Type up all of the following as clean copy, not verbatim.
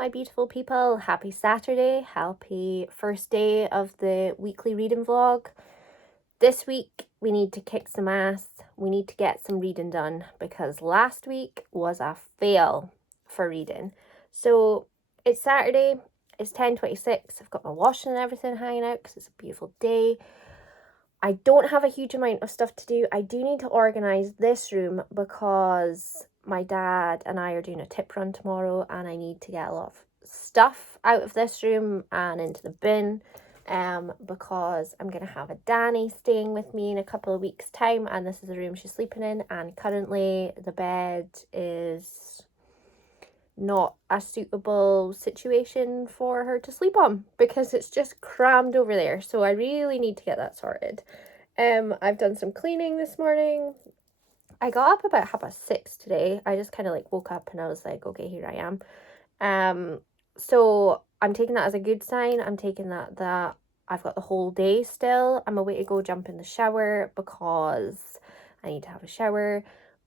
my beautiful people. Happy Saturday. Happy first day of the weekly reading vlog. This week, we need to kick some ass. We need to get some reading done because last week was a fail for reading. So it's Saturday. It's 10:26. I've got my washing and everything hanging out because it's a beautiful day. I don't have a huge amount of stuff to do. I do need to organise this room because my dad and I are doing a tip run tomorrow and I need to get a lot of stuff out of this room and into the bin because I'm going to have a Danny staying with me in a couple of weeks' time, and this is the room she's sleeping in, and currently the bed is not a suitable situation for her to sleep on because it's just crammed over there. So I really need to get that sorted. I've done some cleaning this morning. I got up about 6:30 today. I just kind of woke up and I was like, okay, here I am. So I'm taking that as a good sign. I'm taking that I've got the whole day still. I'm away to go jump in the shower because I need to have a shower.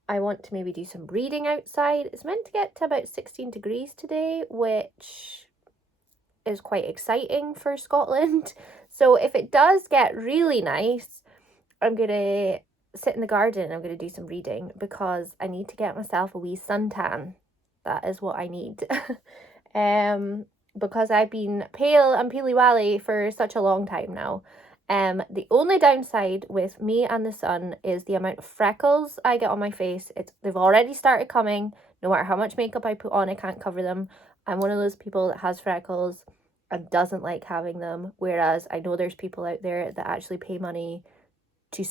I want to maybe do some reading outside. It's meant to get to about 16 degrees today, which is quite exciting for Scotland. So if it does get really nice, I'm going to sit in the garden and I'm going to do some reading because I need to get myself a wee suntan. That is what I need. Because I've been pale and peely-wally for such a long time now. The only downside with me and the sun is the amount of freckles I get on my face. They've already started coming. No matter how much makeup I put on, I can't cover them. I'm one of those people that has freckles and doesn't like having them, whereas I know there's people out there that actually pay money to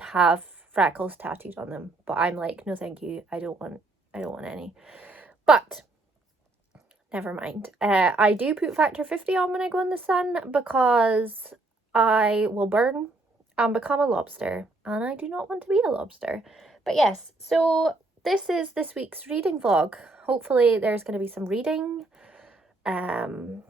have freckles tattooed on them, but I'm like, no thank you, I don't want any. But never mind. I do put factor 50 on when I go in the sun because I will burn and become a lobster, and I do not want to be a lobster. But yes, so this is this week's reading vlog. Hopefully there's going to be some reading. There's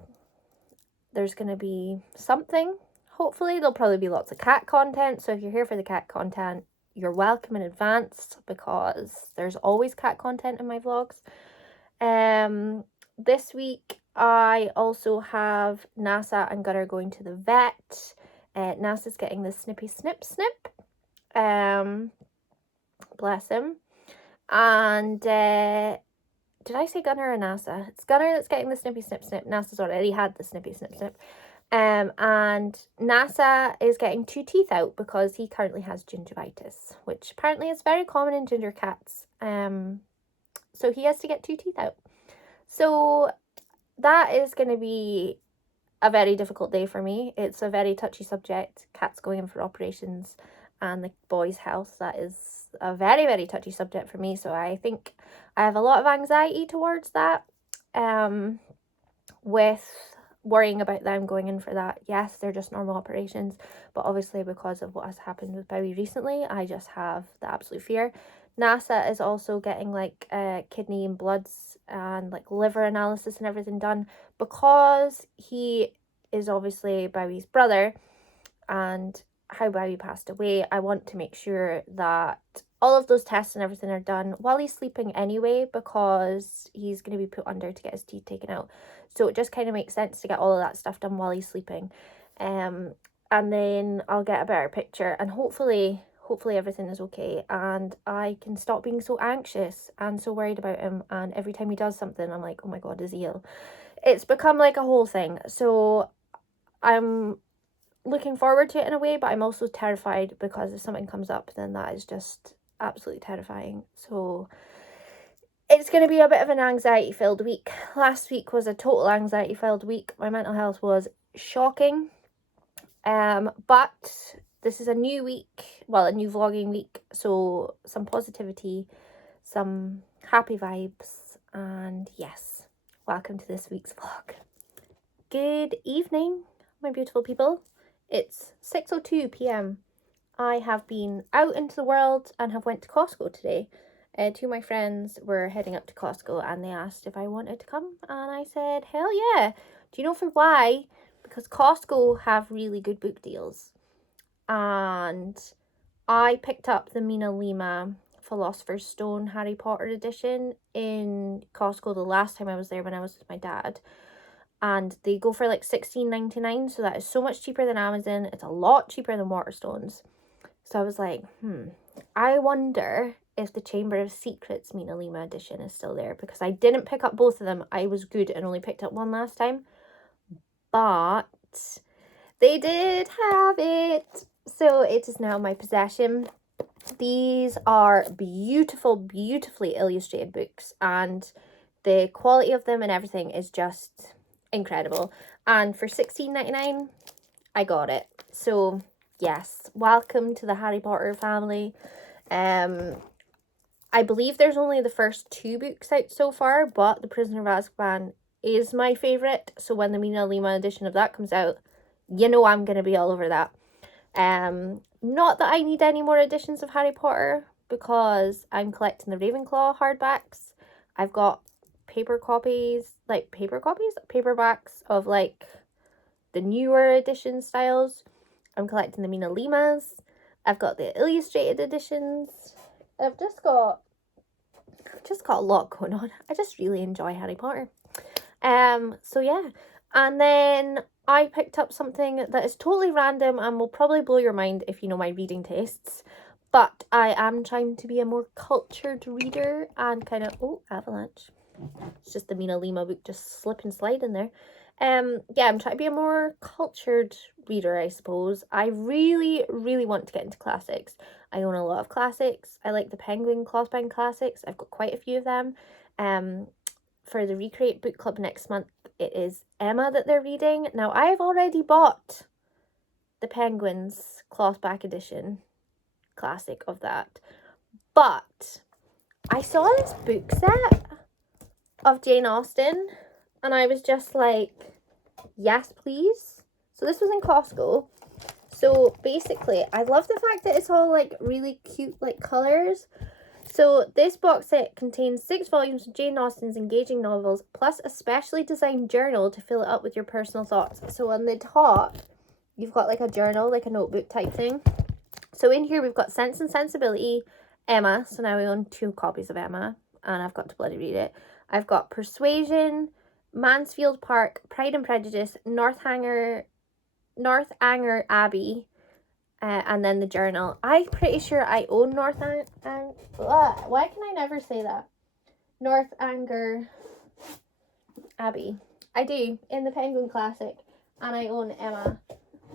going to be something. Hopefully there'll probably be lots of cat content, so if you're here for the cat content, you're welcome in advance because there's always cat content in my vlogs. This week I also have NASA and Gunnar going to the vet. NASA's getting the snippy snip. Bless him. And did I say Gunnar or NASA? It's Gunnar that's getting the snippy snip. NASA's already had the snippy snip. And NASA is getting 2 teeth out because he currently has gingivitis, which apparently is very common in ginger cats. So he has to get 2 teeth out. So that is going to be a very difficult day for me. It's a very touchy subject. Cats going in for operations and the boy's health. That is a very, very touchy subject for me. So I think I have a lot of anxiety towards that. With worrying about them going in for that. Yes, they're just normal operations, but obviously because of what has happened with Bowie recently, I just have the absolute fear. NASA is also getting kidney and bloods and liver analysis and everything done because he is obviously Bowie's brother, and how Bowie passed away. I want to make sure that all of those tests and everything are done while he's sleeping anyway, because he's going to be put under to get his teeth taken out. So it just kind of makes sense to get all of that stuff done while he's sleeping. And then I'll get a better picture, and hopefully everything is okay, and I can stop being so anxious and so worried about him, and every time he does something I'm like, oh my god, is he ill? It's become a whole thing. So I'm looking forward to it in a way, but I'm also terrified because if something comes up, then that is just absolutely terrifying. So it's going to be a bit of an anxiety filled week. Last week was a total anxiety filled week. My mental health was shocking. But this is a new week, well, a new vlogging week, so some positivity, some happy vibes, and yes, welcome to this week's vlog. Good evening, my beautiful people. It's 6:02 p.m. I have been out into the world and have went to Costco today. Two of my friends were heading up to Costco and they asked if I wanted to come, and I said, hell yeah. Do you know for why? Because Costco have really good book deals. And I picked up the Mina Lima Philosopher's Stone Harry Potter edition in Costco the last time I was there when I was with my dad. And they go for like $16.99, so that is so much cheaper than Amazon. It's a lot cheaper than Waterstones. So I was like, I wonder if the Chamber of Secrets MinaLima edition is still there, because I didn't pick up both of them. I was good and only picked up one last time. But they did have it. So it is now my possession. These are beautiful, beautifully illustrated books, and the quality of them and everything is just incredible. And for $16.99, I got it. So yes, welcome to the Harry Potter family. I believe there's only the first 2 books out so far, but The Prisoner of Azkaban is my favourite. So when the MinaLima edition of that comes out, you know I'm going to be all over that. Not that I need any more editions of Harry Potter, because I'm collecting the Ravenclaw hardbacks. I've got paperbacks of like the newer edition styles. I'm collecting the MinaLimas. I've got the illustrated editions. I've just got a lot going on. I just really enjoy Harry Potter. So yeah. And then I picked up something that is totally random and will probably blow your mind if you know my reading tastes. But I am trying to be a more cultured reader and kind of... Oh, avalanche. It's just the MinaLima book just slip and slide in there. Yeah, I'm trying to be a more cultured reader, I suppose. I really, really want to get into classics. I own a lot of classics. I like the Penguin clothbound classics. I've got quite a few of them. For the Recreate Book Club next month, it is Emma that they're reading. Now, I've already bought the Penguins clothback edition classic of that. But I saw this book set of Jane Austen, and I was just like, yes, please. So this was in Costco. So basically, I love the fact that it's all like really cute like colours. So this box set contains 6 volumes of Jane Austen's engaging novels, plus a specially designed journal to fill it up with your personal thoughts. So on the top, you've got like a journal, like a notebook type thing. So in here we've got Sense and Sensibility, Emma. So now we own 2 copies of Emma, and I've got to bloody read it. I've got Persuasion, Mansfield Park, Pride and Prejudice, Northanger Abbey, and then the journal. I'm pretty sure I own Northanger. Why can I never say that? Northanger Abbey. I do, in the Penguin Classic. And I own Emma.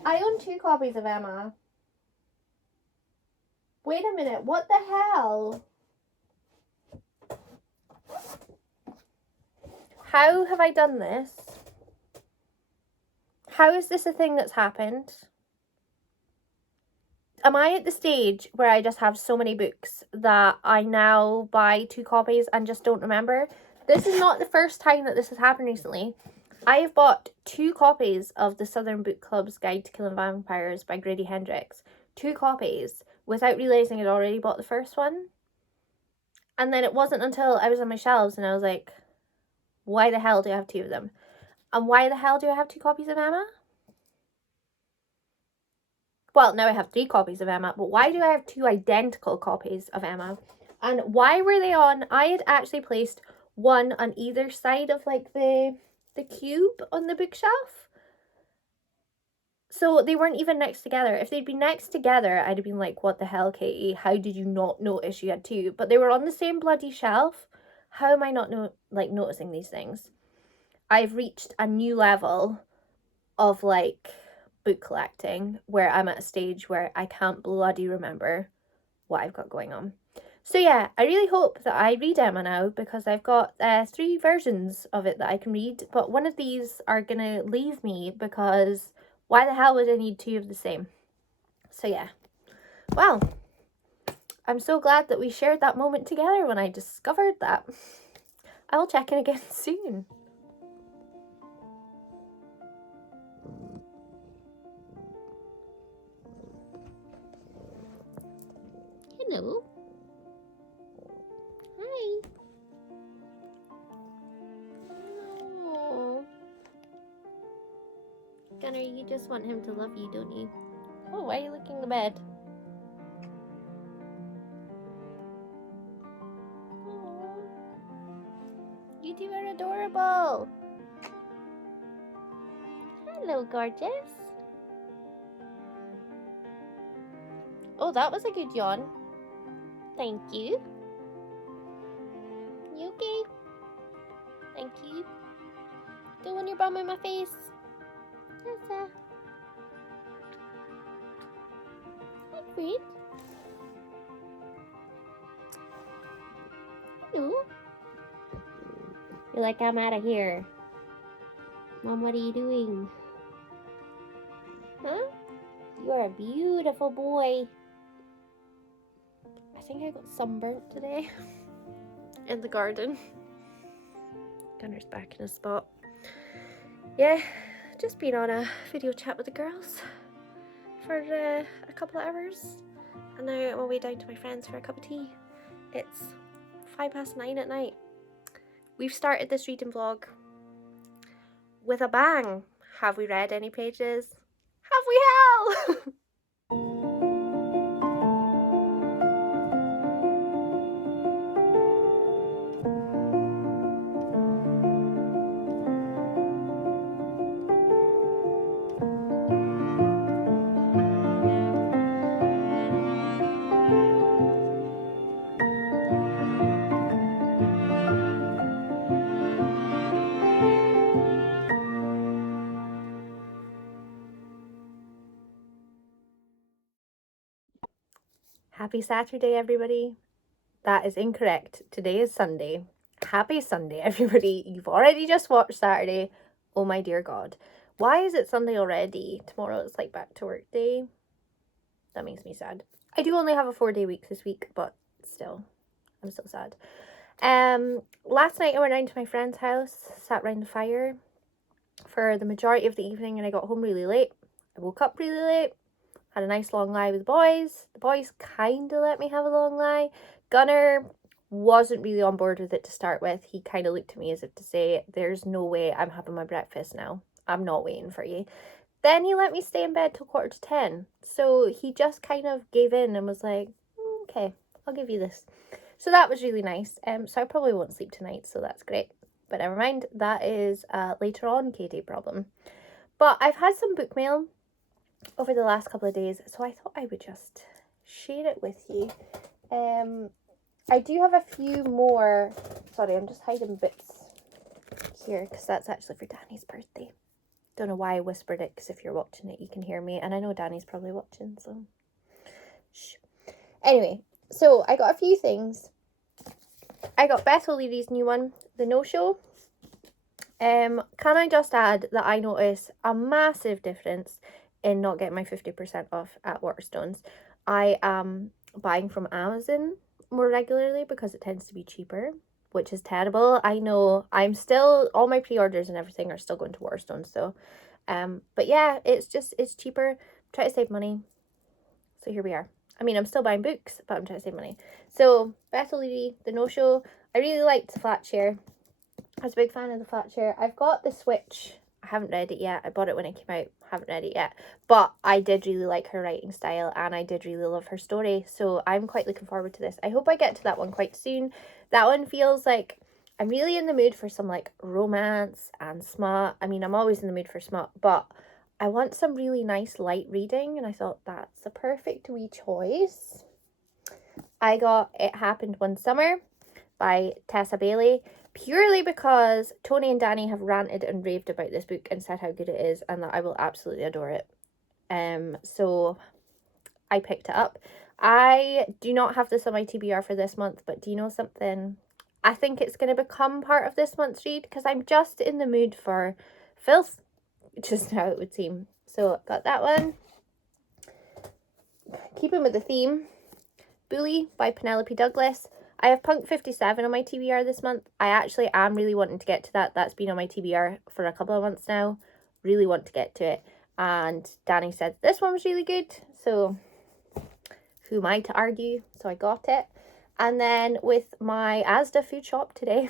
I own 2 copies of Emma. Wait a minute, what the hell? How have I done this? How is this a thing that's happened? Am I at the stage where I just have so many books that I now buy 2 copies and just don't remember? This is not the first time that this has happened recently. I have bought 2 copies of the Southern Book Club's Guide to Killing Vampires by Grady Hendrix. 2 copies without realising I'd already bought the first one. And then it wasn't until I was on my shelves and I was like, why the hell do I have 2 of them? And why the hell do I have 2 copies of Emma? Well, now I have 3 copies of Emma, but why do I have 2 identical copies of Emma? And why were they on? I had actually placed one on either side of like the cube on the bookshelf. So they weren't even next together. If they'd been next together, I'd have been like, what the hell, Katie? How did you not notice you had 2? But they were on the same bloody shelf. How am I not noticing these things? I've reached a new level of like book collecting where I'm at a stage where I can't bloody remember what I've got going on. So yeah, I really hope that I read Emma now, because I've got 3 versions of it that I can read, but one of these are gonna leave me because why the hell would I need 2 of the same? So yeah, well, I'm so glad that we shared that moment together when I discovered that. I'll check in again soon. Hello. Hi. Oh. Gunnar, you just want him to love you, don't you? Oh, why are you licking the bed? You two are adorable. Hello, gorgeous. Oh, that was a good yawn. Thank you. You okay? Thank you. Don't want your bum in my face. Yes, hi, Fred. Hello. You're like, I'm out of here. Mom, what are you doing? Huh? You are a beautiful boy. I think I got sunburnt today in the garden. Gunner's back in his spot. Yeah, just been on a video chat with the girls for a couple of hours, and now I'm on my way down to my friend's for a cup of tea. It's 9:05 at night. We've started this reading vlog with a bang. Have we read any pages? Have we, hell? Happy Saturday, everybody. That is incorrect. Today is Sunday. Happy Sunday, everybody. You've already just watched Saturday. Oh my dear God. Why is it Sunday already? Tomorrow it's like back to work day. That makes me sad. I do only have a 4-day week this week, but still, I'm still sad. Last night I went down to my friend's house, sat around the fire for the majority of the evening, and I got home really late. I woke up really late. Had a nice long lie with the boys. The boys kind of let me have a long lie. Gunner wasn't really on board with it to start with. He kind of looked at me as if to say, there's no way I'm having my breakfast now. I'm not waiting for you. Then he let me stay in bed till 9:45. So he just kind of gave in and was like, okay, I'll give you this. So that was really nice. So I probably won't sleep tonight, so that's great. But never mind, that is later on K-Day problem. But I've had some book mail over the last couple of days, so I thought I would just share it with you. I do have a few more. Sorry, I'm just hiding bits here because that's actually for Danny's birthday. Don't know why I whispered it, because if you're watching it you can hear me, and I know Danny's probably watching, so shh. Anyway, so I got a few things. I got Beth O'Leary's new one, The No-Show. Can I just add that I notice a massive difference in not getting my 50% off at Waterstones. I am buying from Amazon more regularly because it tends to be cheaper, which is terrible. I know. I'm still, all my pre-orders and everything are still going to Waterstones, so but yeah, it's cheaper. Try to save money, so here we are. I mean, I'm still buying books, but I'm trying to save money. So Beth O'Leary, The No-Show. I really liked the flat chair. I was a big fan of the flat chair. I've got the Switch. I haven't read it yet. I bought it when it came out. Haven't read it yet. But I did really like her writing style, and I did really love her story. So I'm quite looking forward to this. I hope I get to that one quite soon. That one feels like I'm really in the mood for some like romance and smut. I mean, I'm always in the mood for smut, but I want some really nice light reading, and I thought that's the perfect wee choice. I got It Happened One Summer by Tessa Bailey, purely because Tony and Danny have ranted and raved about this book and said how good it is and that I will absolutely adore it. So I picked it up. I do not have this on my TBR for this month, but do you know something? I think it's going to become part of this month's read because I'm just in the mood for filth, just how it would seem. So got that one. Keeping with the theme, Bully by Penelope Douglas. I have Punk 57 on my TBR this month. I actually am really wanting to get to that. That's been on my TBR for a couple of months now. Really want to get to it. And Danny said this one was really good. So who am I to argue? So I got it. And then with my Asda food shop today,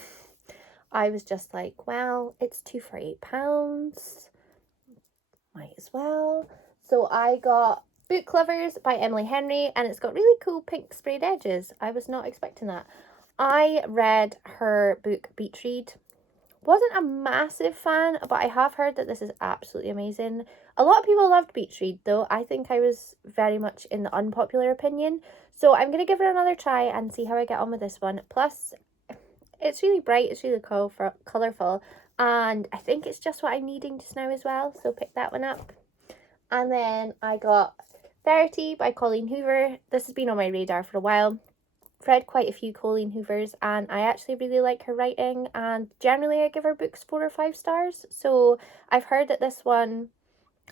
I was just like, well, it's 2 for £8. Might as well. So I got Book Lovers by Emily Henry, and it's got really cool pink sprayed edges. I was not expecting that. I read her book Beach Read Wasn't a massive fan, but I have heard that this is absolutely amazing. A lot of people loved Beach Read though. I think I was very much in the unpopular opinion. So I'm going to give it another try and see how I get on with this one. Plus, it's really bright, it's really colourful, and I think it's just what I'm needing just now as well. So pick that one up. And then I got Verity by Colleen Hoover. This has been on my radar for a while. I've read quite a few Colleen Hoovers and I actually really like her writing, and generally I give her books 4 or 5 stars. So I've heard that this one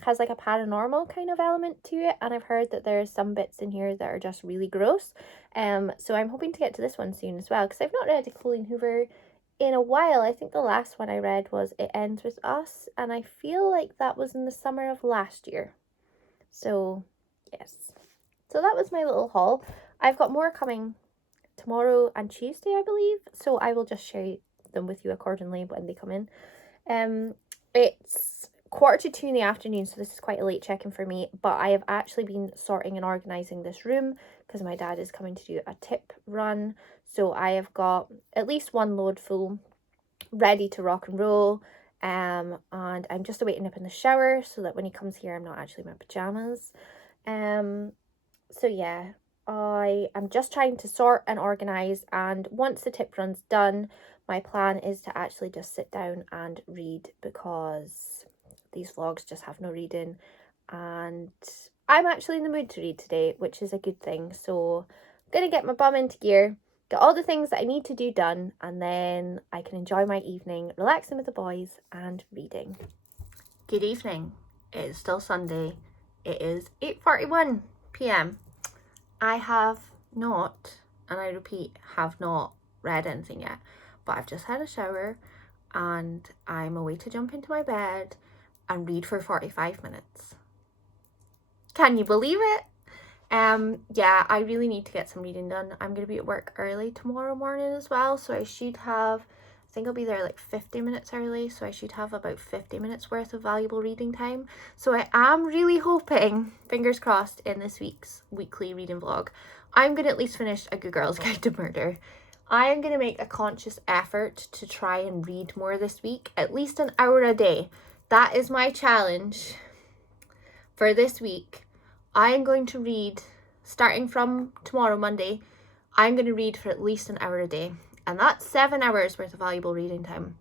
has like a paranormal kind of element to it, and I've heard that there's some bits in here that are just really gross. So I'm hoping to get to this one soon as well, because I've not read a Colleen Hoover in a while. I think the last one I read was It Ends With Us, and I feel like that was in the summer of last year. So yes, so that was my little haul. I've got more coming tomorrow and Tuesday, I believe, so I will just share them with you accordingly when they come in. It's 1:45 in the afternoon, so this is quite a late check-in for me, but I have actually been sorting and organising this room because my dad is coming to do a tip run. So I have got at least one load full ready to rock and roll, and I'm just awaiting up in the shower so that when he comes here I'm not actually in my pajamas. So yeah, I am just trying to sort and organise, and once the tip run's done, my plan is to actually just sit down and read, because these vlogs just have no reading, and I'm actually in the mood to read today, which is a good thing. So I'm going to get my bum into gear, get all the things that I need to do done, and then I can enjoy my evening relaxing with the boys and reading. Good evening. It is still Sunday. It is 8:41 p.m. I have not, and I repeat, have not read anything yet, but I've just had a shower and I'm away to jump into my bed and read for 45 minutes. Can you believe it? Yeah, I really need to get some reading done. I'm going to be at work early tomorrow morning as well, so I should have, I think I'll be there like 50 minutes early, so I should have about 50 minutes worth of valuable reading time. So I am really hoping, fingers crossed, in this week's weekly reading vlog, I'm going to at least finish A Good Girl's Guide to Murder. I am going to make a conscious effort to try and read more this week, at least an hour a day. That is my challenge for this week. I am going to read, starting from tomorrow, Monday, I'm going to read for at least an hour a day. And that's 7 hours worth of valuable reading time.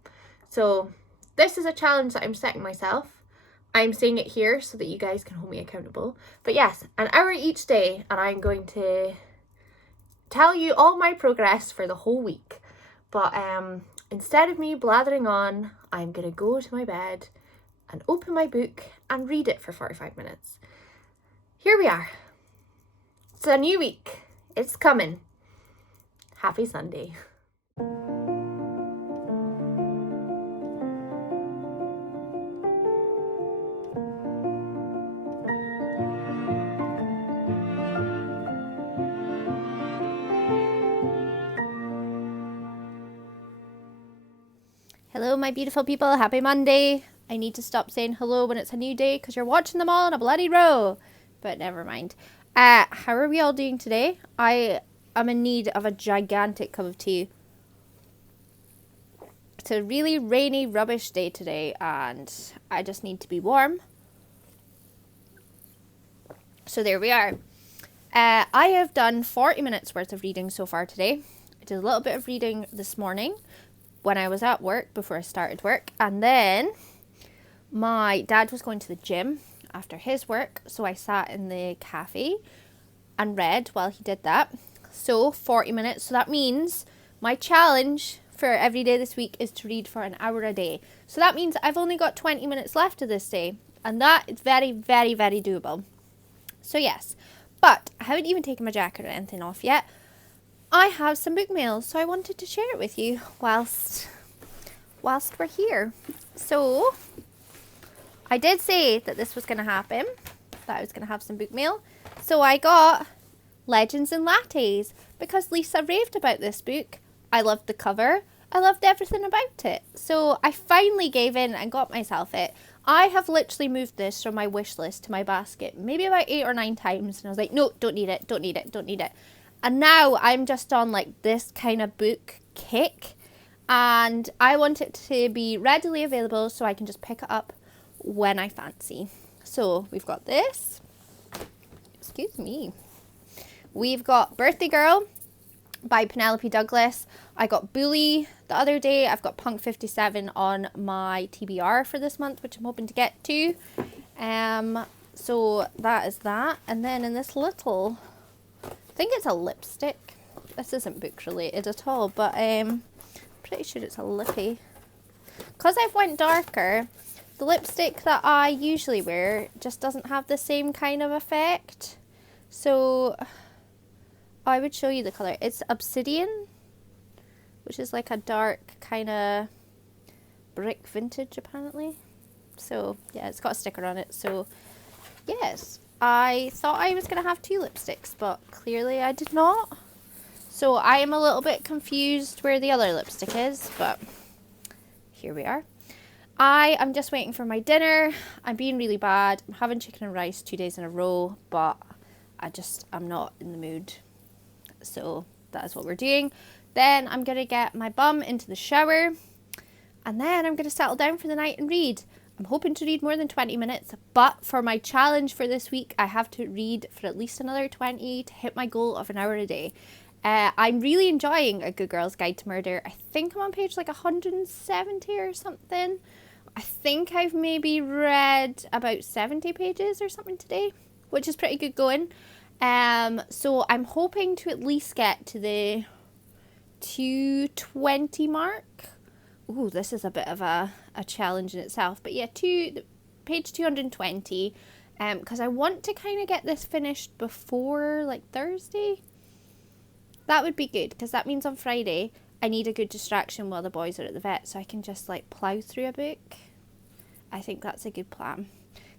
So this is a challenge that I'm setting myself. I'm saying it here so that you guys can hold me accountable. But yes, an hour each day, and I'm going to tell you all my progress for the whole week. But instead of me blathering on, I'm going to go to my bed and open my book and read it for 45 minutes. Here we are. It's a new week. It's coming. Happy Sunday. Hello, my beautiful people. Happy Monday. I need to stop saying hello when it's a new day because you're watching them all in a bloody row. But never mind. How are we all doing today? I am in need of a gigantic cup of tea. It's a really rainy, rubbish day today, and I just need to be warm. So there we are. I have done 40 minutes worth of reading so far today. I did a little bit of reading this morning when I was at work before I started work, and then my dad was going to the gym after his work, so I sat in the cafe and read while he did that. So 40 minutes, so that means my challenge for every day this week is to read for an hour a day. So that means I've only got 20 minutes left of this day, and that is very, very, very doable. So yes, but I haven't even taken my jacket or anything off yet. I have some book mail, so I wanted to share it with you whilst we're here. So I did say that this was going to happen, that I was going to have some book mail. So I got Legends and Lattes because Lisa raved about this book. I loved the cover. I loved everything about it. So I finally gave in and got myself it. I have literally moved this from my wish list to my basket maybe about 8 or 9 times. And I was like, no, don't need it, don't need it, don't need it. And now I'm just on like this kind of book kick. and I want it to be readily available so I can just pick it up when I fancy. So we've got this. Excuse me. We've got Birthday Girl by Penelope Douglas. I got Bully the other day. I've got Punk 57 on my TBR for this month, which I'm hoping to get to. So that is that. And then in this little, I think it's a lipstick. This isn't book related at all, but pretty sure it's a lippy. Because I've went darker, the lipstick that I usually wear just doesn't have the same kind of effect. So I would show you the colour. It's Obsidian, which is like a dark kind of brick vintage apparently. So yeah, it's got a sticker on it. So yes, I thought I was going to have 2 lipsticks, but clearly I did not. So I am a little bit confused where the other lipstick is, but here we are. I am just waiting for my dinner. I'm being really bad. I'm having chicken and rice 2 days in a row, but I'm not in the mood. So that is what we're doing. Then I'm going to get my bum into the shower, and then I'm going to settle down for the night and read. I'm hoping to read more than 20 minutes, but for my challenge for this week, I have to read for at least another 20 to hit my goal of an hour a day. I'm really enjoying A Good Girl's Guide to Murder. I think I'm on page like 170 or something. I think I've maybe read about 70 pages or something today, which is pretty good going. So I'm hoping to at least get to the 220 mark. Ooh, this is a bit of a challenge in itself. But yeah, page 220. Because I want to kind of get this finished before like Thursday. That would be good, because that means on Friday I need a good distraction while the boys are at the vet, so I can just like plough through a book. I think that's a good plan,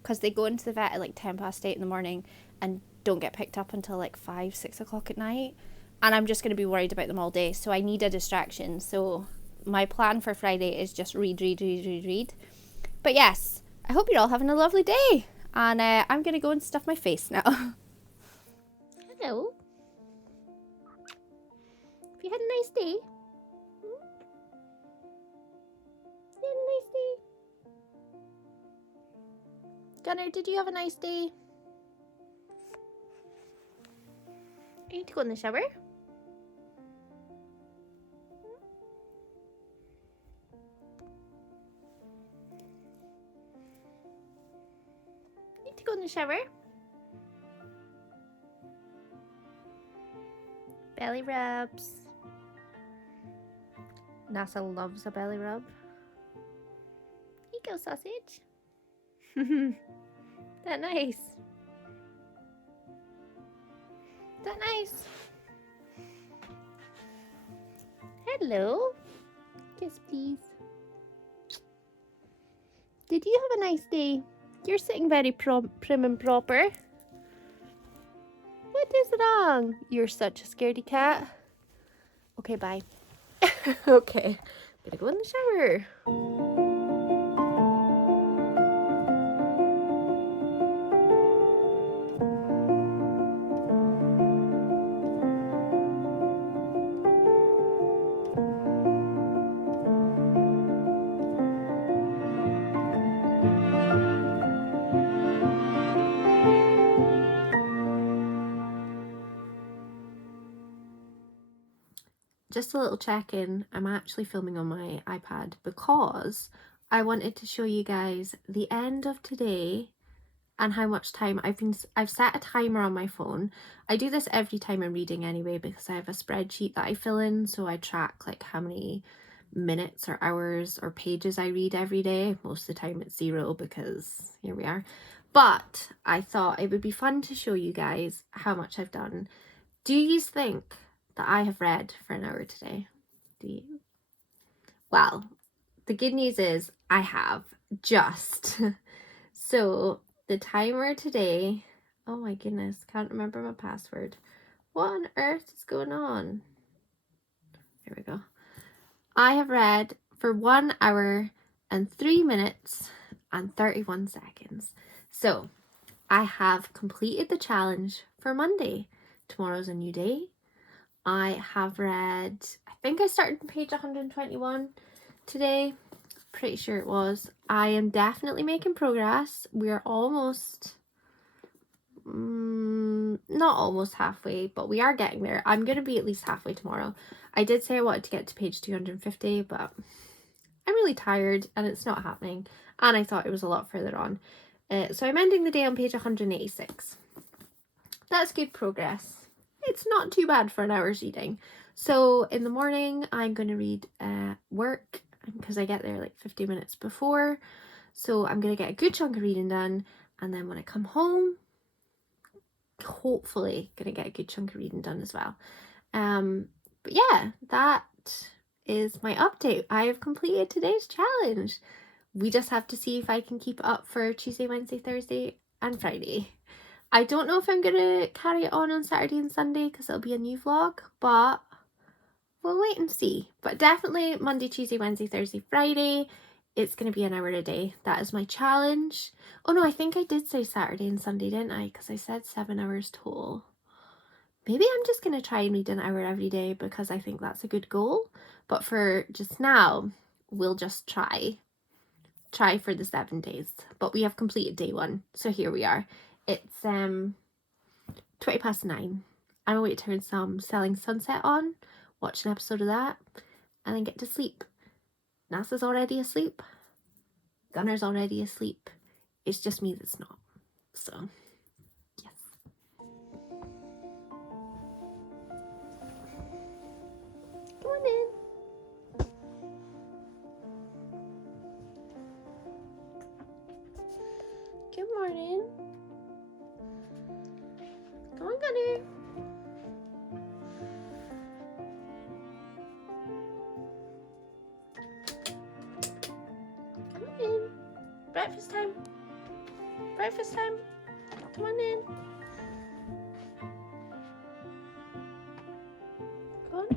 because they go into the vet at like 8:10 in the morning and don't get picked up until like 5-6 o'clock at night, and I'm just going to be worried about them all day, so I need a distraction. So my plan for Friday is just read. But yes, I hope you're all having a lovely day, and I'm going to go and stuff my face now. Hello. Have you had a nice day? You had a nice day? Gunnar, did you have a nice day? I need to go in the shower. Need to go in the shower. Belly rubs. Nasa loves a belly rub. Here you go, sausage. That nice? That nice? Hello. Kiss, please. Did you have a nice day? You're sitting very prim and proper. What is wrong? You're such a scaredy cat. Okay, bye. Okay, gonna go in the shower. Just a little check-in. I'm actually filming on my iPad because I wanted to show you guys the end of today and how much time I've set a timer on my phone. I do this every time I'm reading anyway, because I have a spreadsheet that I fill in, so I track like how many minutes or hours or pages I read every day. Most of the time it's 0, because here we are. But I thought it would be fun to show you guys how much I've done. Do you think that I have read for an hour today? Do you? Well, the good news is I have just. So the timer today, oh my goodness, can't remember my password. What on earth is going on? Here we go. I have read for 1 hour and 3 minutes and 31 seconds. So I have completed the challenge for Monday. Tomorrow's a new day. I have read, I think I started on page 121 today. Pretty sure it was. I am definitely making progress. We're almost, not almost halfway, but we are getting there. I'm going to be at least halfway tomorrow. I did say I wanted to get to page 250, but I'm really tired and it's not happening. And I thought it was a lot further on. So I'm ending the day on page 186. That's good progress. It's not too bad for an hour's reading. So in the morning, I'm going to read work because I get there like 50 minutes before. So I'm going to get a good chunk of reading done. And then when I come home, hopefully going to get a good chunk of reading done as well. But yeah, that is my update. I have completed today's challenge. We just have to see if I can keep it up for Tuesday, Wednesday, Thursday, and Friday. I don't know if I'm going to carry it on Saturday and Sunday because it'll be a new vlog, but we'll wait and see. But definitely Monday, Tuesday, Wednesday, Thursday, Friday, it's going to be an hour a day. That is my challenge. Oh no, I think I did say Saturday and Sunday, didn't I? Because I said 7 hours total. Maybe I'm just going to try and read an hour every day because I think that's a good goal. But for just now, we'll just try for the 7 days. But we have completed day 1. So here we are. It's 9:20. I'm away to turn some Selling Sunset on, watch an episode of that, and then get to sleep. NASA's already asleep. Gunner's already asleep. It's just me that's not. So, yes. Come on in. Good morning. Come on, Gunner. Come on in. Breakfast time. Breakfast time. Come on in. Go on.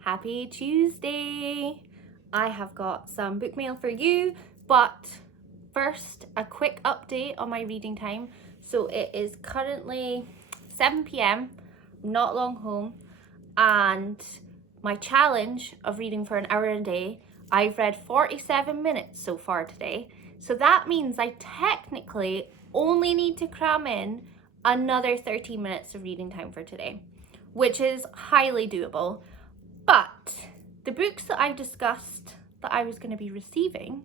Happy Tuesday! I have got some book mail for you, but first a quick update on my reading time. So it is currently 7 p.m, not long home, and my challenge of reading for an hour a day, I've read 47 minutes so far today. So that means I technically only need to cram in another 30 minutes of reading time for today, which is highly doable. But the books that I discussed that I was going to be receiving,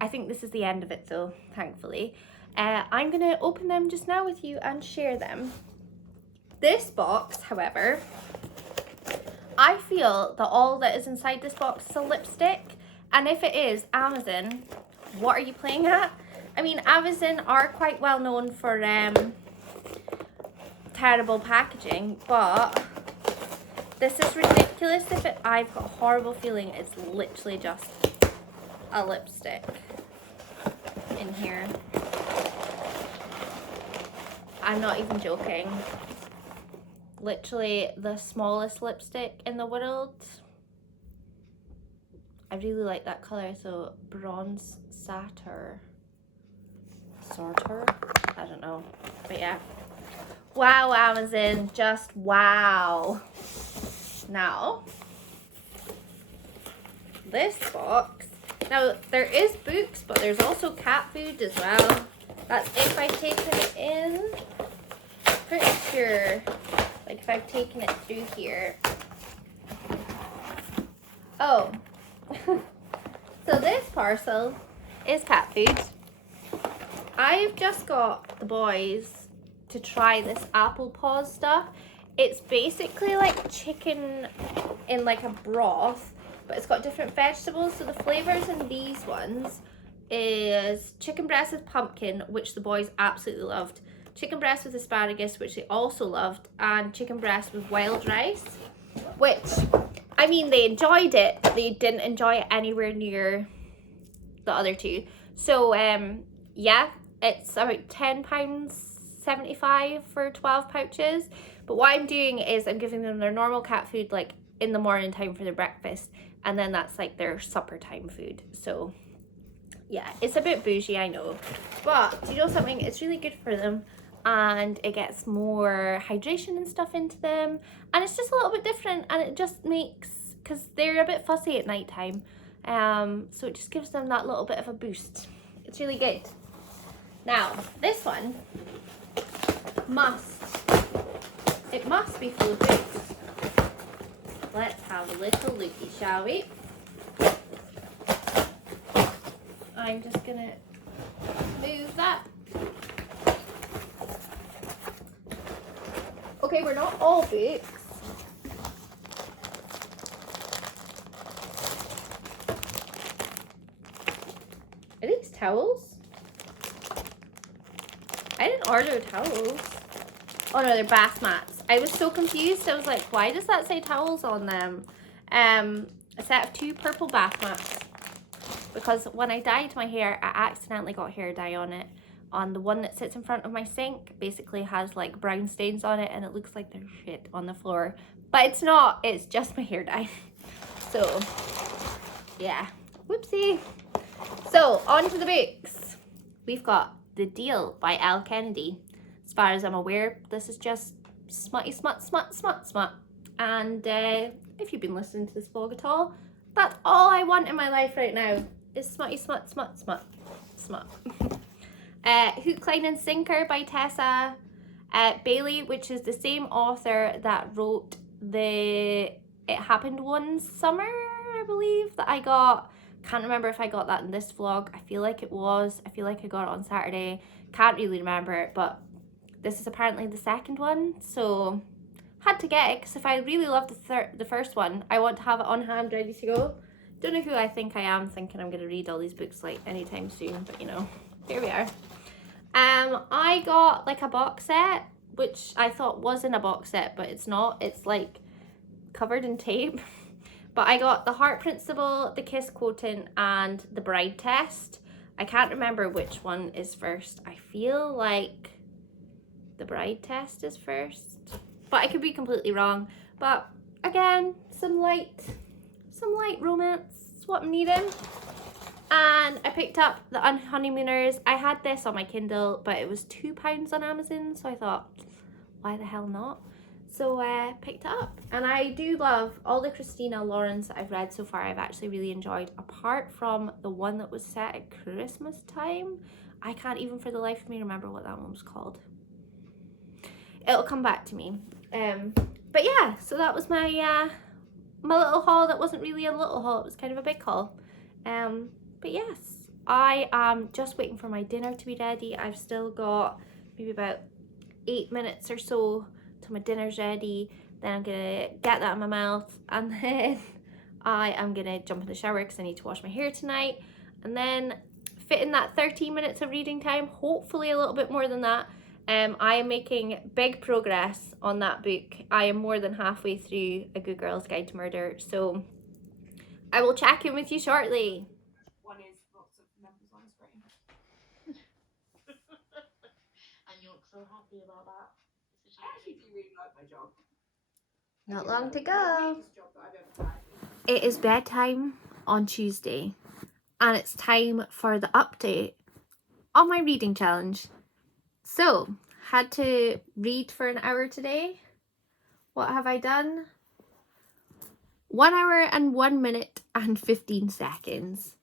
I think this is the end of it though, thankfully. I'm going to open them just now with you and share them. This box, however, I feel that all that is inside this box is a lipstick. And if it is, Amazon, what are you playing at? I mean, Amazon are quite well known for terrible packaging, but this is ridiculous. I've got a horrible feeling it's literally just a lipstick in here. I'm not even joking. Literally the smallest lipstick in the world. I really like that color, so Bronze Satyr. Sartor? I don't know. But yeah. Wow, Amazon. Just wow. Now, this box. Now, there is books, but there's also cat food as well. That's if I've taken it in. Pretty sure. Like if I've taken it through here. Oh. So this parcel is cat food. I've just got the boys to try this apple paws stuff. It's basically like chicken in like a broth, but it's got different vegetables. So the flavors in these ones is chicken breast with pumpkin, which the boys absolutely loved, chicken breast with asparagus, which they also loved, and chicken breast with wild rice, which I mean, they enjoyed it, but they didn't enjoy it anywhere near the other two. So yeah, it's about £10.75 for 12 pouches. But what I'm doing is I'm giving them their normal cat food like in the morning time for their breakfast, and then that's like their supper time food. So yeah, it's a bit bougie, I know, but do you know something, it's really good for them, and it gets more hydration and stuff into them, and it's just a little bit different, and it just makes, because they're a bit fussy at night time, so it just gives them that little bit of a boost. It's really good. Now this one must be full of books. Let's have a little looky, shall we? I'm just gonna move that. Okay, we're not all books. Are these towels? I didn't order towels. Oh no, they're bath mats. I was so confused. I was like, why does that say towels on them? A set of 2 purple bath mats. Because when I dyed my hair, I accidentally got hair dye on it. On the one that sits in front of my sink, basically has like brown stains on it, and it looks like there's shit on the floor. But it's not, it's just my hair dye. So, yeah, whoopsie. So, on to the books. We've got The Deal by Elle Kennedy. As far as I'm aware, this is just smutty smut. And if you've been listening to this vlog at all, that's all I want in my life right now. Is smutty smut. Hook, Line and Sinker by Tessa Bailey, which is the same author that wrote the It Happened One Summer, I believe, that I got. Can't remember if I got that in this vlog. I feel like it was. I feel like I got it on Saturday. Can't really remember it, but this is apparently the second one, so had to get it, because if I really love the first one, I want to have it on hand ready to go. Don't know who I think I am, thinking I'm going to read all these books like anytime soon, but you know, here we are. I got like a box set, which I thought wasn't a box set, but it's not. It's like covered in tape. But I got The Heart Principle, The Kiss Quotient, and The Bride Test. I can't remember which one is first. I feel like The Bride Test is first, but I could be completely wrong. But again, some light romance is what I'm needing. And I picked up The Honeymooners. I had this on my Kindle, but it was £2 on Amazon, so I thought, why the hell not? So I picked it up, and I do love all the Christina Lauren's that I've read so far. I've actually really enjoyed, apart from the one that was set at Christmas time. I can't even for the life of me remember what that one was called. It'll come back to me. But yeah, so that was my my little haul. That wasn't really a little haul, it was kind of a big haul. But yes, I am just waiting for my dinner to be ready. I've still got maybe about 8 minutes or so till my dinner's ready. Then I'm gonna get that in my mouth, and then I am gonna jump in the shower because I need to wash my hair tonight, and then fit in that 13 minutes of reading time, hopefully a little bit more than that. I am making big progress on that book. I am more than halfway through A Good Girl's Guide to Murder, so I will check in with you shortly. One is lots of numbers on screen. And you look so happy about that. I actually do really like my job. Not long to go. It is bedtime on Tuesday, and it's time for the update on my reading challenge. So, had to read for an hour today. What have I done? 1 hour and 1 minute and 15 seconds.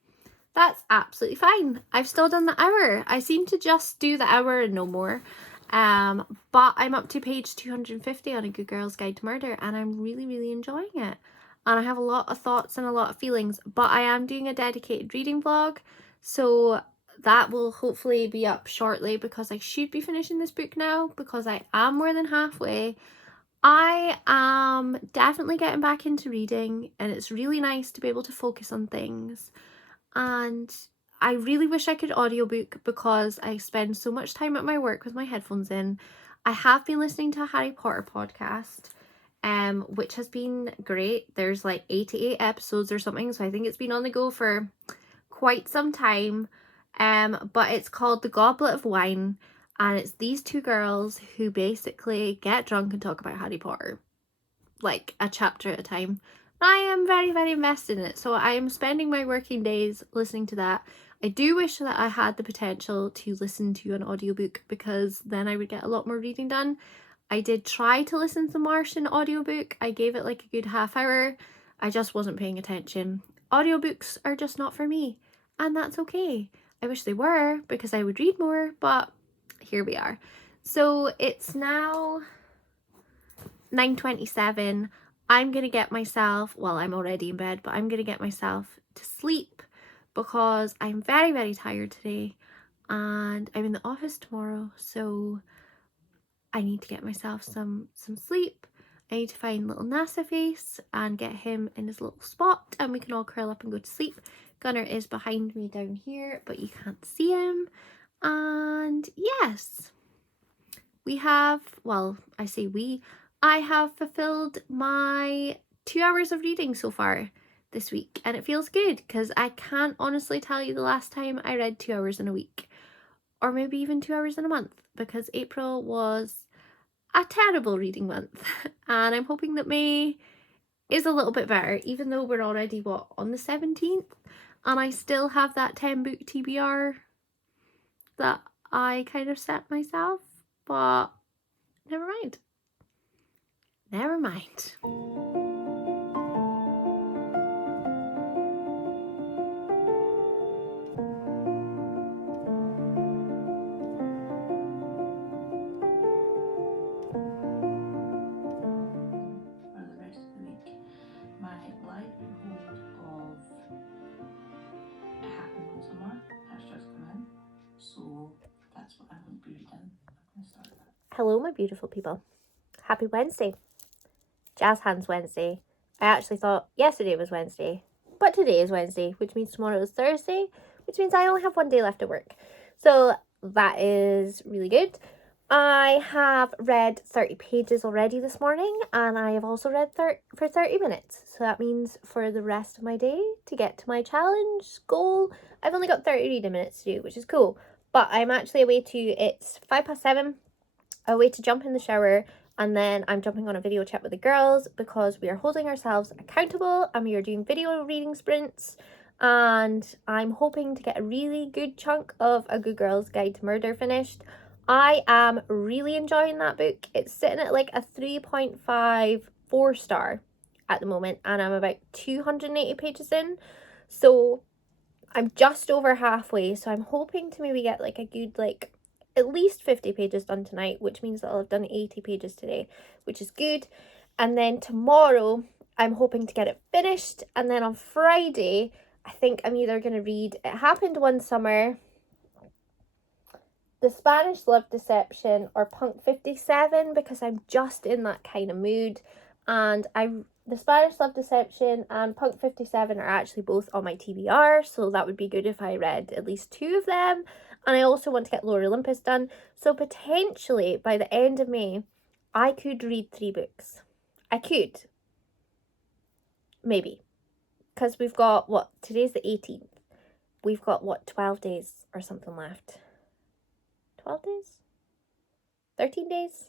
That's absolutely fine. I've still done the hour. I seem to just do the hour and no more. But I'm up to page 250 on A Good Girl's Guide to Murder, and I'm really enjoying it. And I have a lot of thoughts and a lot of feelings, but I am doing a dedicated reading vlog, so that will hopefully be up shortly, because I should be finishing this book now, because I am more than halfway. I am definitely getting back into reading, and it's really nice to be able to focus on things. And I really wish I could audiobook, because I spend so much time at my work with my headphones in. I have been listening to a Harry Potter podcast, which has been great. There's like 88 episodes or something, so I think it's been on the go for quite some time. But it's called The Goblet of Wine, and it's these two girls who basically get drunk and talk about Harry Potter, like a chapter at a time. I am very, very invested in it, so I am spending my working days listening to that. I do wish that I had the potential to listen to an audiobook, because then I would get a lot more reading done. I did try to listen to the Martian audiobook. I gave it like a good half hour. I just wasn't paying attention. Audiobooks are just not for me, and that's okay. I wish they were, because I would read more, but here we are. So it's now 9:27. I'm gonna get myself, well, I'm already in bed, but I'm gonna get myself to sleep because I'm very, very tired today, and I'm in the office tomorrow, so I need to get myself some sleep. I need to find little NASA face and get him in his little spot, and we can all curl up and go to sleep. Gunnar is behind me down here, but you can't see him. And yes, we have, well, I say we, I have fulfilled my 2 hours of reading so far this week, and it feels good because I can't honestly tell you the last time I read 2 hours in a week, or maybe even 2 hours in a month, because April was a terrible reading month. And I'm hoping that May is a little bit better, even though we're already, what, on the 17th, and I still have that 10 book TBR that I kind of set myself, but never mind. Never mind. For the rest of the week, my likelihood of it happening one summer has just come in, so that's what I'm going to be reading. I'm going to start that. Hello, my beautiful people. Happy Wednesday. Jazz Hands Wednesday. I actually thought yesterday was Wednesday, but today is Wednesday, which means tomorrow is Thursday, which means I only have one day left of work. So that is really good. I have read 30 pages already this morning, and I have also read for 30 minutes. So that means for the rest of my day, to get to my challenge goal, I've only got 30 reading minutes to do, which is cool. But I'm actually away to, it's 7:05, away to jump in the shower, and then I'm jumping on a video chat with the girls because we are holding ourselves accountable and we are doing video reading sprints, and I'm hoping to get a really good chunk of A Good Girl's Guide to Murder finished. I am really enjoying that book. It's sitting at like a 3.5 4-star at the moment, and I'm about 280 pages in, so I'm just over halfway. So I'm hoping to maybe get like a good, like, at least 50 pages done tonight, which means that I'll have done 80 pages today, which is good. And then tomorrow I'm hoping to get it finished, and then on Friday I think I'm either going to read It Happened One Summer, The Spanish Love Deception, or Punk 57, because I'm just in that kind of mood. And The Spanish Love Deception and Punk 57 are actually both on my TBR, so that would be good if I read at least 2 of them. And I also want to get Lore Olympus done, so potentially by the end of May I could read 3 books. I could, maybe, because we've got, what, today's the 18th, we've got, what, 12 days or something left. 12 days? 13 days?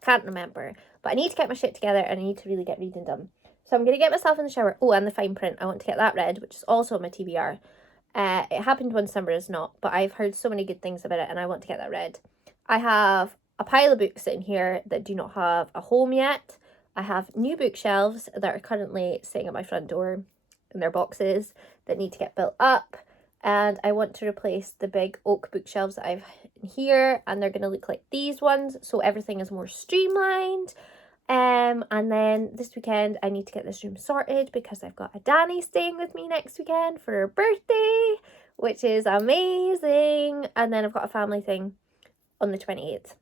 I can't remember. But I need to get my shit together, and I need to really get reading done. So I'm going to get myself in the shower. Oh, and the fine print. I want to get that read, which is also on my TBR. It Happened One Summer is not, but I've heard so many good things about it, and I want to get that read. I have a pile of books in here that do not have a home yet. I have new bookshelves that are currently sitting at my front door in their boxes that need to get built up. And I want to replace the big oak bookshelves that I've in here, and they're going to look like these ones, so everything is more streamlined. And then this weekend I need to get this room sorted because I've got a Danny staying with me next weekend for her birthday, which is amazing. And then I've got a family thing on the 28th,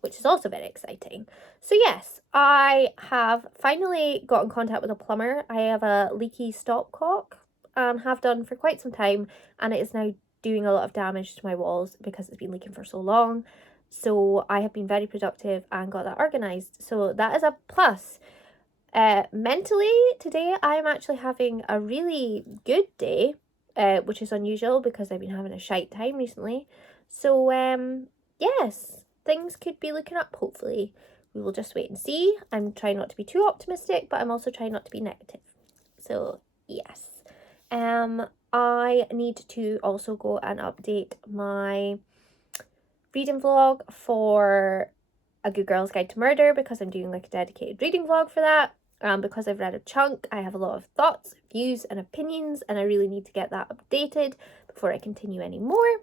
which is also very exciting. So yes, I have finally got in contact with a plumber. I have a leaky stopcock, and have done for quite some time, and it is now doing a lot of damage to my walls because it's been leaking for so long. So I have been very productive and got that organised, so that is a plus. Mentally, today I'm actually having a really good day, which is unusual because I've been having a shite time recently. So, yes, things could be looking up, hopefully. We will just wait and see. I'm trying not to be too optimistic, but I'm also trying not to be negative. So, yes. I need to also go and update my reading vlog for A Good Girl's Guide to Murder because I'm doing like a dedicated reading vlog for that. Because I've read a chunk, I have a lot of thoughts, views, and opinions, and I really need to get that updated before I continue anymore.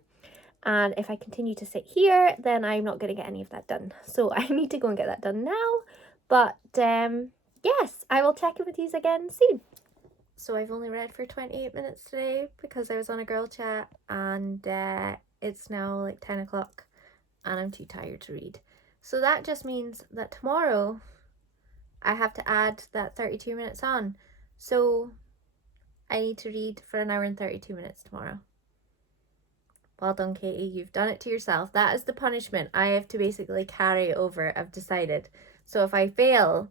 And if I continue to sit here, then I'm not going to get any of that done. So I need to go and get that done now. But yes, I will check in with you again soon. So I've only read for 28 minutes today because I was on a girl chat, and it's now like 10 o'clock and I'm too tired to read. So that just means that tomorrow I have to add that 32 minutes on. So I need to read for an hour and 32 minutes tomorrow. Well done, Katie. You've done it to yourself. That is the punishment I have to basically carry over. I've decided. So if I fail,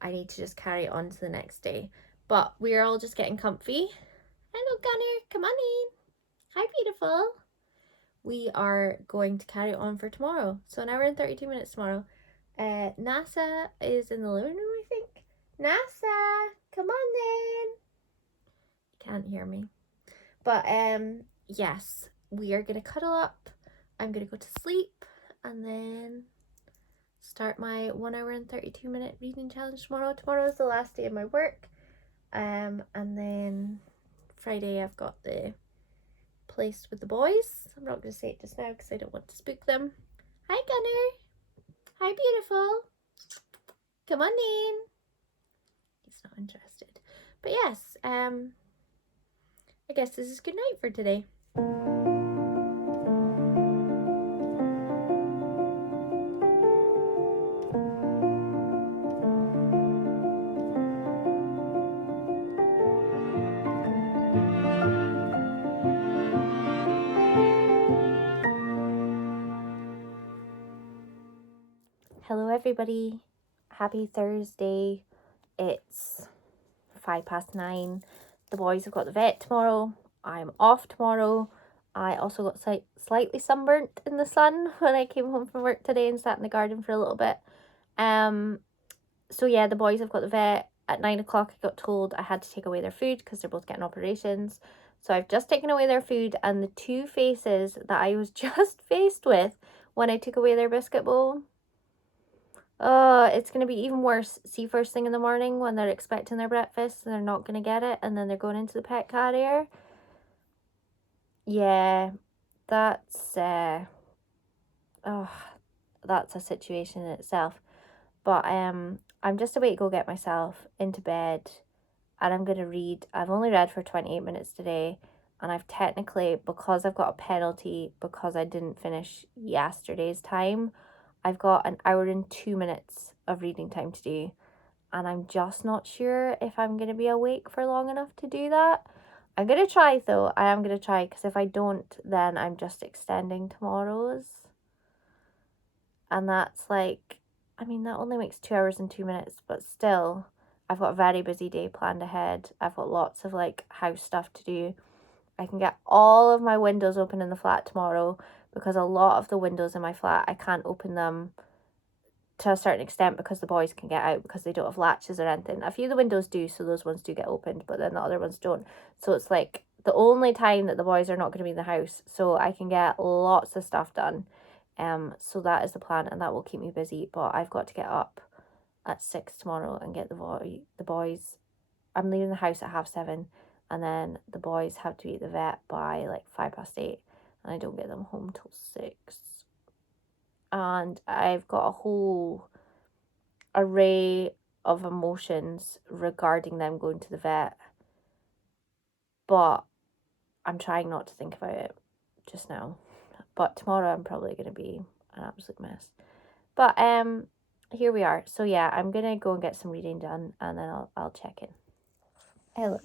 I need to just carry it on to the next day. But we're all just getting comfy. Hello, Gunner. Come on in. Hi, beautiful. We are going to carry it on for tomorrow. So an hour and 32 minutes tomorrow. NASA is in the living room, I think. NASA, come on then. Can't hear me. But yes, we are gonna cuddle up. I'm gonna go to sleep and then start my 1 hour and 32 minute reading challenge tomorrow. Tomorrow is the last day of my work. And then Friday I've got the place with the boys. I'm not gonna say it just now because I don't want to spook them. Hi, Gunner. Hi, beautiful. Come on in. He's not interested. But yes, I guess this is good night for today. Hello, everybody. Happy Thursday. It's 9:05. The boys have got the vet tomorrow. I'm off tomorrow. I also got slightly sunburnt in the sun when I came home from work today and sat in the garden for a little bit. So yeah, the boys have got the vet. At 9 o'clock, I got told I had to take away their food because they're both getting operations. So I've just taken away their food, and the two faces that I was just faced with when I took away their biscuit bowl, it's going to be even worse. See, first thing in the morning when they're expecting their breakfast and they're not going to get it, and then they're going into the pet carrier. Yeah, that's a situation in itself. But I'm just about to go get myself into bed, and I'm going to read. I've only read for 28 minutes today, and I've technically, because I've got a penalty because I didn't finish yesterday's time, I've got an hour and 2 minutes of reading time to do, and I'm just not sure if I'm going to be awake for long enough to do that. I'm going to try though. I am going to try, because if I don't, then I'm just extending tomorrow's. And that's like, I mean, that only makes 2 hours and 2 minutes, but still, I've got a very busy day planned ahead. I've got lots of like house stuff to do. I can get all of my windows open in the flat tomorrow, because a lot of the windows in my flat, I can't open them to a certain extent because the boys can get out because they don't have latches or anything. A few of the windows do, so those ones do get opened, but then the other ones don't. So it's like the only time that the boys are not going to be in the house, so I can get lots of stuff done. So that is the plan, and that will keep me busy. But I've got to get up at 6 tomorrow and get the boys. I'm leaving the house at 7:30, and then the boys have to be at the vet by like 8:05, and I don't get them home till 6. And I've got a whole array of emotions regarding them going to the vet, but I'm trying not to think about it just now. But tomorrow I'm probably going to be an absolute mess. But here we are. So yeah, I'm going to go and get some reading done, and then I'll check in. Hello.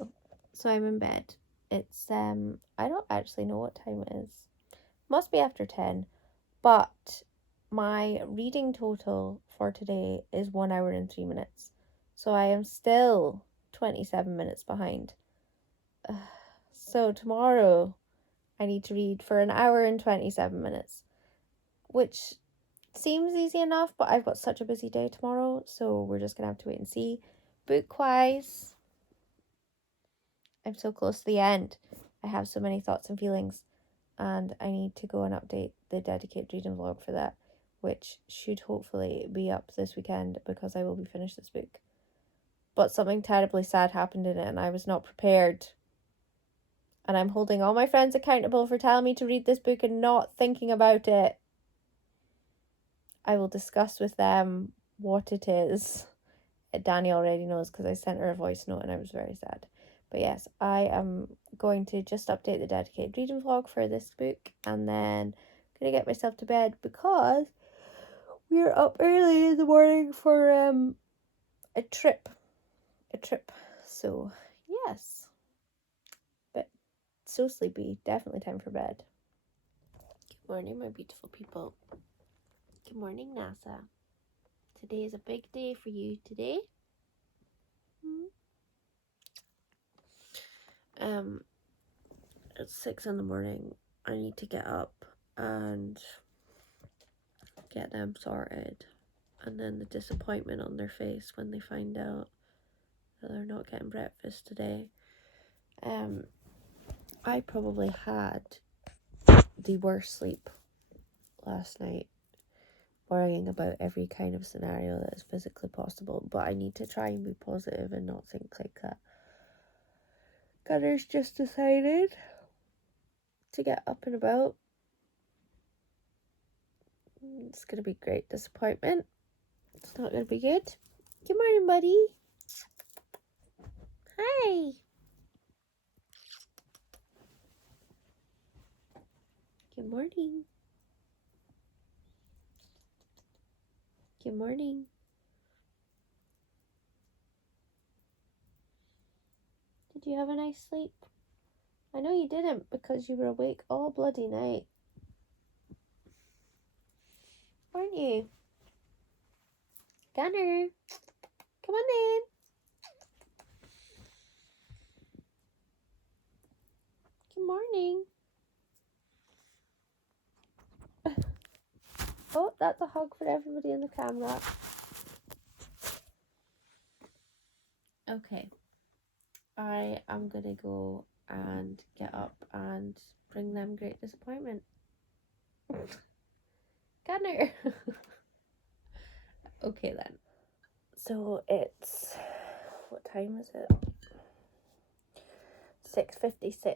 So I'm in bed. It's I don't actually know what time it is. Must be after 10. But my reading total for today is 1 hour and 3 minutes. So I am still 27 minutes behind. So tomorrow I need to read for an hour and 27 minutes, which seems easy enough, but I've got such a busy day tomorrow, so we're just gonna have to wait and see. Book-wise, I'm so close to the end. I have so many thoughts and feelings, and I need to go and update the dedicated reading vlog for that, which should hopefully be up this weekend because I will be finished this book. But something terribly sad happened in it and I was not prepared. And I'm holding all my friends accountable for telling me to read this book and not thinking about it. I will discuss with them what it is. Danny already knows because I sent her a voice note and I was very sad. But yes, I am going to just update the dedicated reading vlog for this book and then I'm going to get myself to bed because we're up early in the morning for a trip. So yes, but so sleepy. Definitely time for bed. Good morning, my beautiful people. Good morning, NASA. Today is a big day for you today. It's 6 in the morning. I need to get up and get them sorted, and then the disappointment on their face when they find out that they're not getting breakfast today. I probably had the worst sleep last night, worrying about every kind of scenario that is physically possible, but I need to try and be positive and not think like that. Gunner's just decided to get up and about. It's gonna be great disappointment. It's not gonna be good. Good morning, buddy. Hi. Good morning. Good morning. Did you have a nice sleep? I know you didn't because you were awake all bloody night. Weren't you? Gunner, come on in. Good morning. Oh, that's a hug for everybody in the camera. Okay. I am gonna go and get up and bring them great disappointment. Gunner. Okay then. So it's, what time is it? 6:56,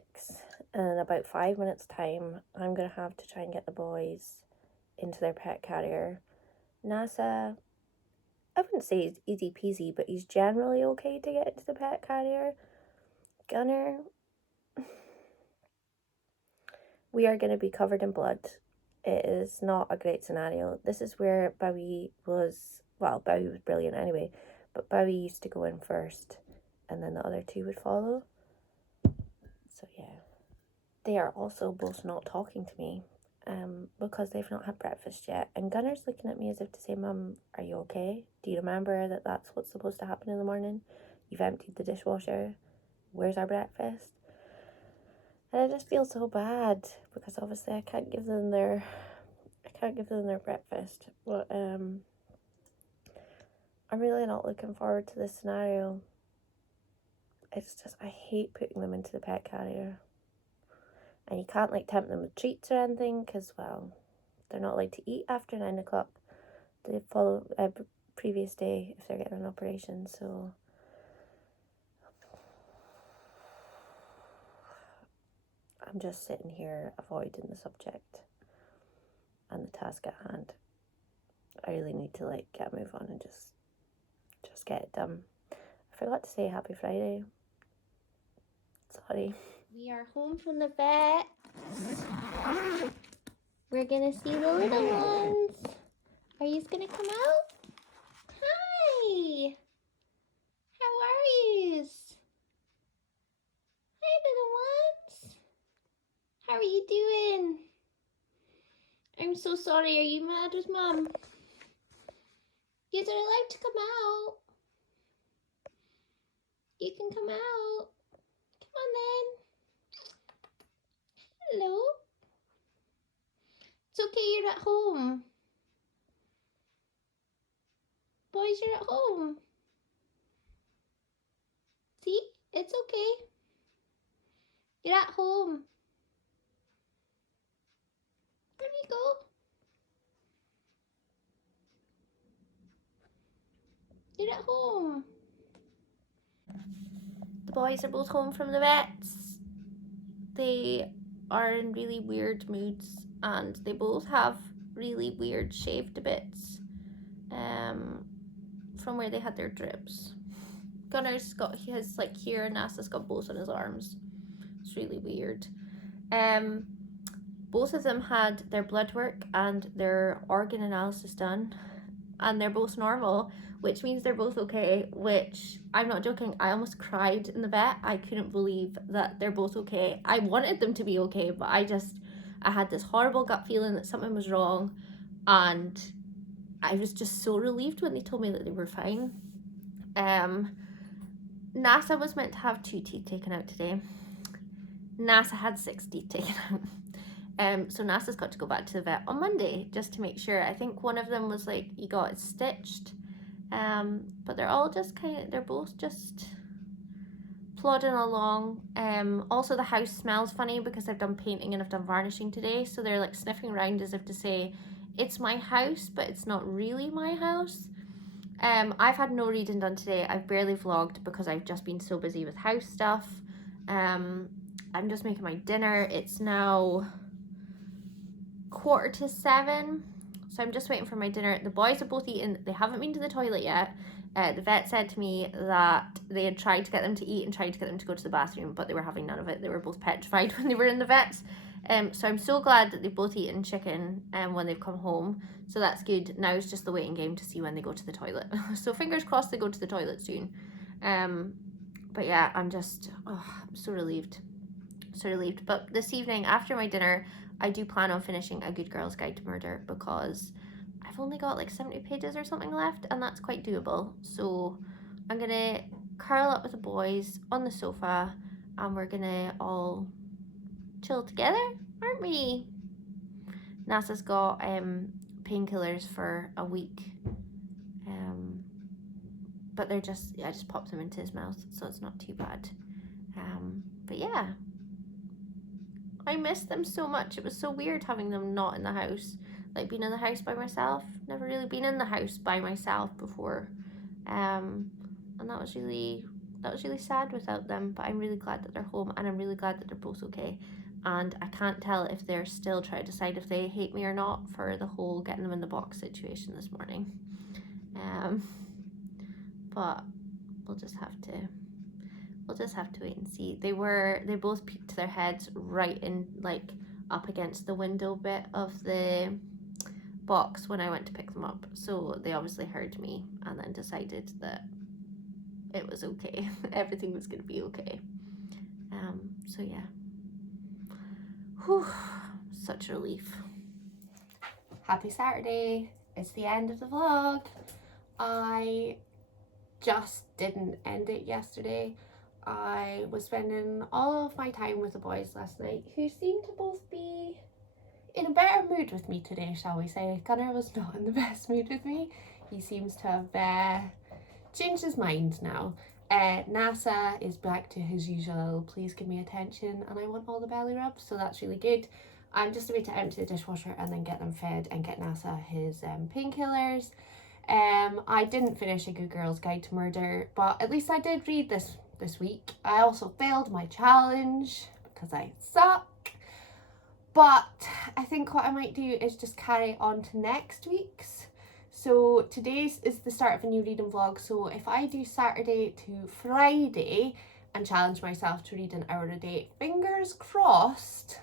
and in about 5 minutes time I'm gonna have to try and get the boys into their pet carrier. NASA, I wouldn't say he's easy peasy, but he's generally okay to get into the pet carrier. Gunner, we are going to be covered in blood. It is not a great scenario. This is where Bowie was brilliant anyway, but Bowie used to go in first and then the other two would follow. So yeah, they are also both not talking to me because they've not had breakfast yet, and Gunner's looking at me as if to say, Mum, are you okay? Do you remember that that's what's supposed to happen in the morning? You've emptied the dishwasher. Where's our breakfast? And I just feel so bad because obviously I can't give them their breakfast. But I'm really not looking forward to this scenario. It's just, I hate putting them into the pet carrier. And you can't like tempt them with treats or anything because, well, they're not allowed to eat after 9 o'clock. They follow previous day if they're getting an operation. So I'm just sitting here avoiding the subject and the task at hand. I really need to like get a move on and just get it done. I forgot to say happy Friday. Sorry. We are home from the vet. We're gonna see the little ones. Are you gonna come out? Hi. How are you? Hi, little ones. How are you doing? I'm so sorry. Are you mad with Mum? You are allowed to come out. You can come out. Come on then. Hello. It's okay, you're at home. Boys, you're at home. See? It's okay. You're at home. There you go. You're at home. The boys are both home from the vets. They are in really weird moods and they both have really weird shaved bits from where they had their drips. Gunner's got his like here, and Nasa's got both on his arms. It's really weird. Both of them had their blood work and their organ analysis done, and they're both normal, which means they're both okay, which I'm not joking, I almost cried in the vet. I couldn't believe that they're both okay. I wanted them to be okay, but I had this horrible gut feeling that something was wrong, and I was just so relieved when they told me that they were fine. Nasa was meant to have 2 teeth taken out today. Nasa had 6 teeth taken out. So Nasa's got to go back to the vet on Monday just to make sure. I think one of them was like, you got it stitched. But they're all just they're both just plodding along. Also the house smells funny because I've done painting and I've done varnishing today. So they're like sniffing around as if to say, it's my house, but it's not really my house. I've had no reading done today. I've barely vlogged because I've just been so busy with house stuff. I'm just making my dinner. It's now 6:45, so I'm just waiting for my dinner. The boys have both eaten. They haven't been to the toilet yet. The vet said to me that they had tried to get them to eat and tried to get them to go to the bathroom, but they were having none of it. They were both petrified when they were in the vets. So I'm so glad that they've both eaten chicken when they've come home. So that's good. Now it's just the waiting game to see when they go to the toilet. So fingers crossed they go to the toilet soon. But yeah, I'm so relieved. So relieved. But this evening after my dinner, I do plan on finishing A Good Girl's Guide to Murder because I've only got like 70 pages or something left, and that's quite doable. So I'm gonna curl up with the boys on the sofa and we're gonna all chill together, aren't we? Nasa's got painkillers for a week, but they're just, I just popped them into his mouth, so it's not too bad. But yeah, I miss them so much. It was so weird having them not in the house, like being in the house by myself. Never really been in the house by myself before, and that was really sad without them. But I'm really glad that they're home, and I'm really glad that they're both okay. And I can't tell if they're still trying to decide if they hate me or not for the whole getting them in the box situation this morning. But we'll just have to wait and see. They both peeked their heads right in, like, up against the window bit of the box when I went to pick them up. So they obviously heard me and then decided that it was okay. Everything was gonna be okay. So yeah. Whew, such relief. Happy Saturday. It's the end of the vlog. I just didn't end it yesterday. I was spending all of my time with the boys last night, who seemed to both be in a better mood with me today, shall we say. Gunnar was not in the best mood with me. He seems to have changed his mind now. Nasa is back to his usual, please give me attention and I want all the belly rubs, so that's really good. I'm just about to empty the dishwasher and then get them fed and get Nasa his painkillers. I didn't finish A Good Girl's Guide to Murder, but at least I did read this week. I also failed my challenge because I suck, but I think what I might do is just carry on to next week's. So today's is the start of a new reading vlog, so if I do Saturday to Friday and challenge myself to read an hour a day, fingers crossed,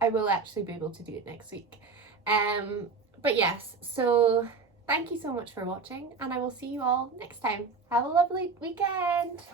I will actually be able to do it next week. But yes, so thank you so much for watching and I will see you all next time. Have a lovely weekend.